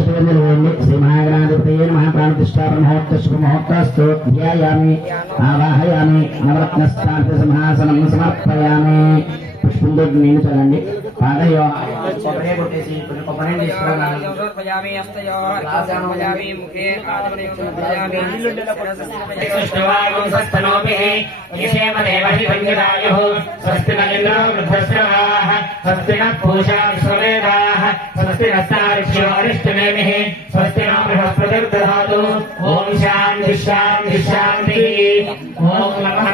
श्री महागणाधिपतये नमः प्राणप्रतिष्ठापनमहोत्सव ध्यायामि आवाहयामि नवरत्नस्थापित सिंहासनं समर्पयामि पुष्पं నేను చలండి పాదయో కొబ్బరి కొట్టేసి కొన్ని కొబ్బరిని తీసుకురావాలి సమర్పయామి అస్తయో రాజామయామి ముఖే ఆదమనేయామి సృష్టవాగం సస్తనోపి యశేమ దేవహి పంచదాయో స్వస్తి నరేంద్రో వృద్ధశ్రవాః స్వస్తి నః పూషా విశ్వవేదాః స్వస్తి నస్తారిష్యో అరిష్టనేమిః స్వస్తి నో బృహస్పతిర్దధాతు ఓం శాంతి శాంతి శాంతి ఓం నమః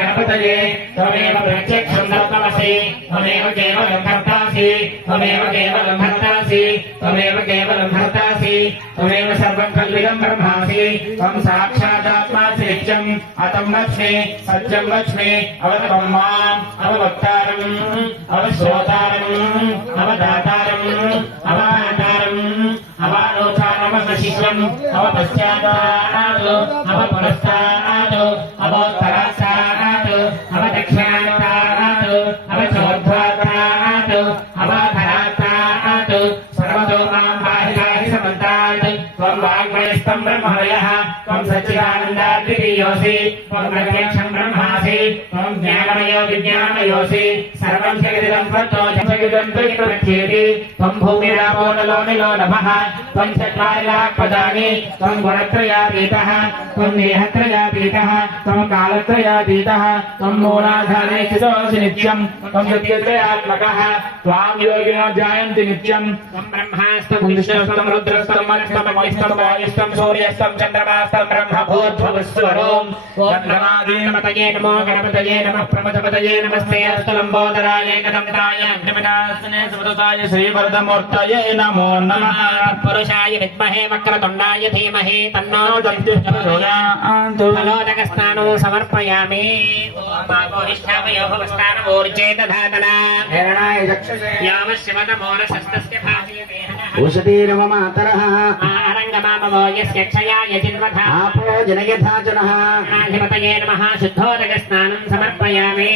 గణపతయే త్వమేవ ప్రత్యక్షం దత్తమసి त्वमेव केवलं भर्तासि त्वमेव केवलं भर्तासि त्वमेव केवलं भर्तासि त्वमेव सर्वं कल्पितं ब्रह्मासि त्वं साक्षादात्मासि नित्यम् अतं वच्मि सत्यं वच्मि अवतमं माम् अववक्तारम् अवश्रोतारम् अवदातारम् अवातारम् अवालोचानमशिष्यम् अवपश्चादात् अवपुरस्तात् अवोत्तरात् अवदक्षिणात् अवचोर्ध्वात् अवाधरात् सर्वतो मां पाहि पाहि समन्तात् त्वं वाङ्मयस्तं ब्रह्मणयः त्वं सच्चिदानन्दाद्वितीयोऽसि त्वं प्रत्यक्षं ब्रह्मासि त्वं ज्ञानमयो विज्ञानमयोऽसि सर्वं जगदिदं त्वत्तो जगदिदं त्वयि प्रत्येति त्वं भूमिरापो नलो निलो नभः त्वं चत्वारिलाक्पदानि त्वं गुणत्रयातीतः त्वं देहत्रयातीतः त्वं कालत्रयातीतः त्वं मूलाधारे स्थितोऽसि नित्यं त्वं सत्यत्रयात्मकः त्वां योगिनो ध्यायन्ति नित्यं त्वं ब्रह्मास्तं विष्णुस्तं रुद्रस्तं मनुस्तं वैष्णं वायुस्तं सूर्यस्तं चन्द्रमास्तं ब्रह्म भूर्भुवस्वरों गणपतये नमो गणपतये नमः प्रमथपतये नमस्ते अस्तलम्बोदराय कदम्बराय अग्निविनाशने सुमृताय श्रीवरदमूर्तये नमो नमः पुरुषाय विद्महे वक्रतुण्डाय धीमहि तन्नो दन्तिः प्रचोदयात् फलोदकस्नानं समर्पयामि ओमागोहिष्ठावयोभवस्थानमूर्जे दधातना हिरणाय चक्षुषे यावश्शिवतमोरसस्तस्य भासयते उषतीर्म मातरः आरङ्गमामवो यस्य क्षयाय जिन्वथा आपो जनयथा जनः अधिपतये नमः शुद्धोदकस्नानं समर्पयामि।